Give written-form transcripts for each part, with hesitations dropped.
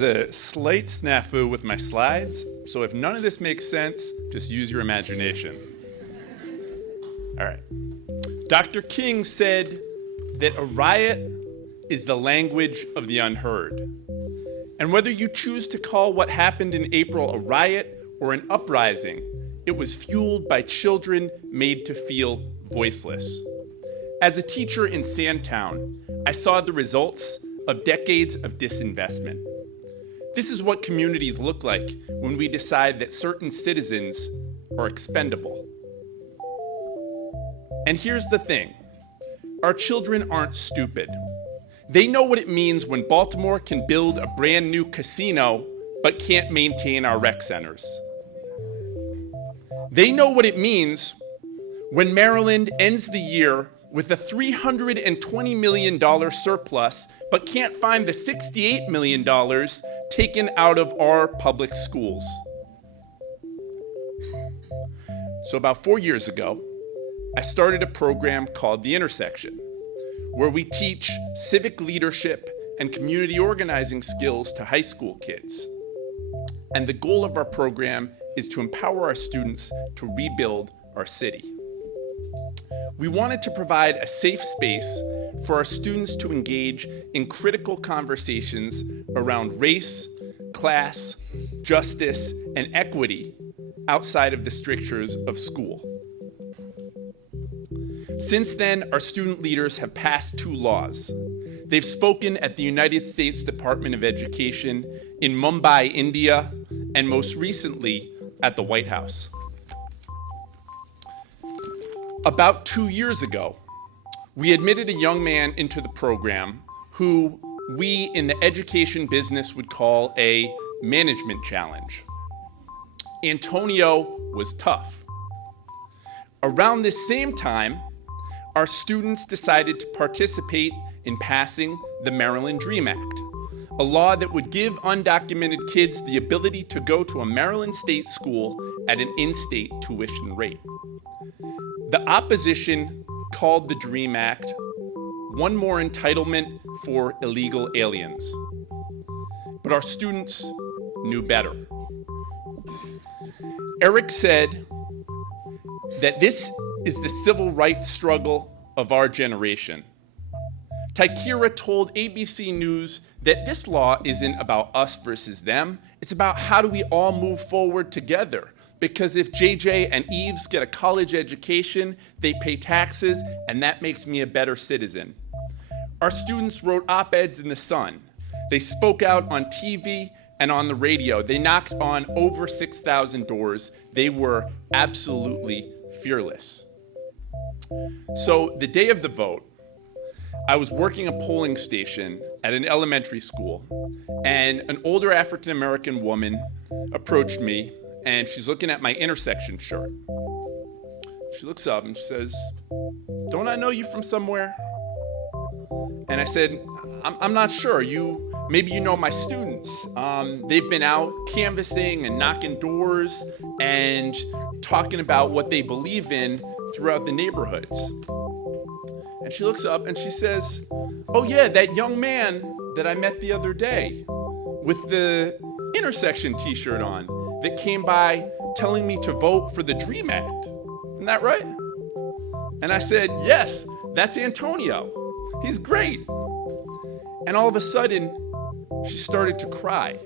There's a slight snafu with my slides, so if none of this makes sense, just use your imagination. All right. Dr. King said that a riot is the language of the unheard. And whether you choose to call what happened in April a riot or an uprising, it was fueled by children made to feel voiceless. As a teacher in Sandtown, I saw the results of decades of disinvestment. This is what communities look like when we decide that certain citizens are expendable. And here's the thing, our children aren't stupid. They know what it means when Baltimore can build a brand new casino but can't maintain our rec centers. They know what it means when Maryland ends the year with a $320 million surplus but can't find the $68 million taken out of our public schools. So about 4 years ago, I started a program called The Intersection, where we teach civic leadership and community organizing skills to high school kids. And the goal of our program is to empower our students to rebuild our city. We wanted to provide a safe space for our students to engage in critical conversations around race, class, justice, and equity outside of the strictures of school. Since then, our student leaders have passed 2 laws. They've spoken at the United States Department of Education, in Mumbai, India, and most recently at the White House. About 2 years ago, we admitted a young man into the program who we in the education business would call a management challenge. Antonio was tough. Around this same time, our students decided to participate in passing the Maryland Dream Act, a law that would give undocumented kids the ability to go to a Maryland state school at an in-state tuition rate. The opposition called the Dream Act one more entitlement for illegal aliens. But our students knew better. Eric said that this is the civil rights struggle of our generation. Tykira told ABC News that this law isn't about us versus them. It's about how do we all move forward together. Because if JJ and Eves get a college education, they pay taxes, and that makes me a better citizen. Our students wrote op-eds in The Sun. They spoke out on TV and on the radio. They knocked on over 6,000 doors. They were absolutely fearless. So the day of the vote, I was working a polling station at an elementary school, and an older African-American woman approached me, and she's looking at my Intersection shirt. She looks up and she says, "Don't I know you from somewhere?" And I said, I'm not sure. Maybe you know my students. They've been out canvassing and knocking doors and talking about what they believe in throughout the neighborhoods. And she looks up and she says, "Oh yeah, that young man that I met the other day with the Intersection t-shirt on that came by telling me to vote for the Dream Act. Isn't that right?" And I said, "Yes, that's Antonio. He's great." And all of a sudden, she started to cry.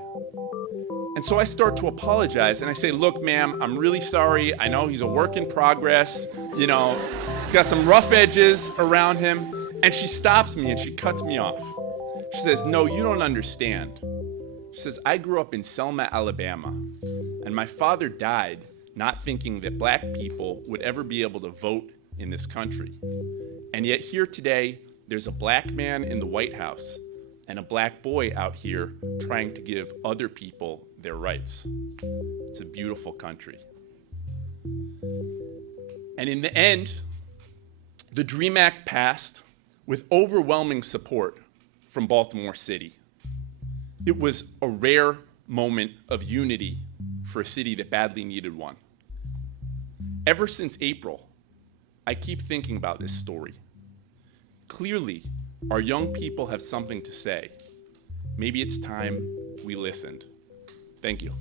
And so I start to apologize and I say, "Look, ma'am, I'm really sorry. I know he's a work in progress. You know, he's got some rough edges around him." And she stops me and she cuts me off. She says, "No, you don't understand." She says, "I grew up in Selma, Alabama, and my father died not thinking that black people would ever be able to vote in this country. And yet here today, there's a black man in the White House and a black boy out here trying to give other people their rights. It's a beautiful country." And in the end, the Dream Act passed with overwhelming support from Baltimore City. It was a rare moment of unity for a city that badly needed one. Ever since April, I keep thinking about this story. Clearly, our young people have something to say. Maybe it's time we listened. Thank you.